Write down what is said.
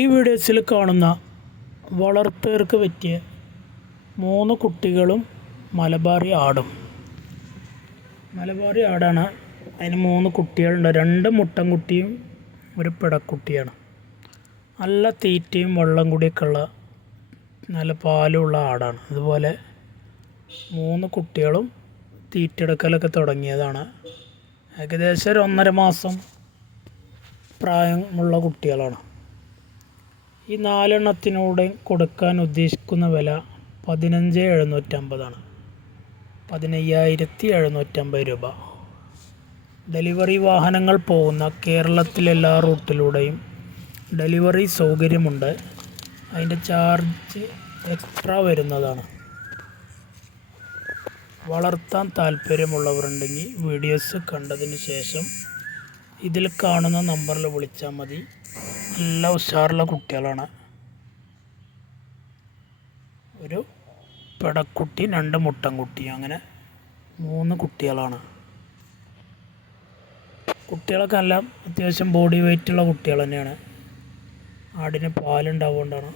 ഈ വീഡിയോസിൽ കാണുന്ന വളർത്തുകാർക്ക് പറ്റിയ 3 കുട്ടികളും മലബാറി ആടും. മലബാറി ആടാണ്. അതിന് 3 കുട്ടികളുണ്ട്. 2 മുട്ടൻകുട്ടിയും ഒരു പിടക്കുട്ടിയാണ്. നല്ല തീറ്റയും വെള്ളം കൂടിയൊക്കെ ഉള്ള നല്ല പാലുള്ള ആടാണ്. അതുപോലെ 3 കുട്ടികളും തീറ്റെടുക്കലൊക്കെ തുടങ്ങിയതാണ്. ഏകദേശം ഒരു 1.5 മാസം പ്രായമുള്ള കുട്ടികളാണ്. ഈ 4 എണ്ണത്തിനൂടെ കൊടുക്കാൻ ഉദ്ദേശിക്കുന്ന വില 15,750 ആണ്. 15,750 രൂപ. ഡെലിവറി വാഹനങ്ങൾ പോകുന്ന കേരളത്തിലെ എല്ലാ റൂട്ടിലൂടെയും ഡെലിവറി സൗകര്യമുണ്ട്. അതിൻ്റെ ചാർജ് എക്സ്ട്രാ വരുന്നതാണ്. വളർത്താൻ താല്പര്യമുള്ളവരുണ്ടെങ്കിൽ വീഡിയോസ് കണ്ടതിന് ശേഷം ഇതിൽ കാണുന്ന നമ്പറിൽ വിളിച്ചാൽ മതി. നല്ല ഉഷാറുള്ള കുട്ടികളാണ്. ഒരു പിടക്കുട്ടി, 2 മുട്ടൻകുട്ടി, അങ്ങനെ 3 കുട്ടികളാണ്. കുട്ടികളൊക്കെ നല്ല അത്യാവശ്യം ബോഡി വെയ്റ്റുള്ള കുട്ടികൾ തന്നെയാണ്. ആടിന് പാലുണ്ടാവുകൊണ്ടാണ്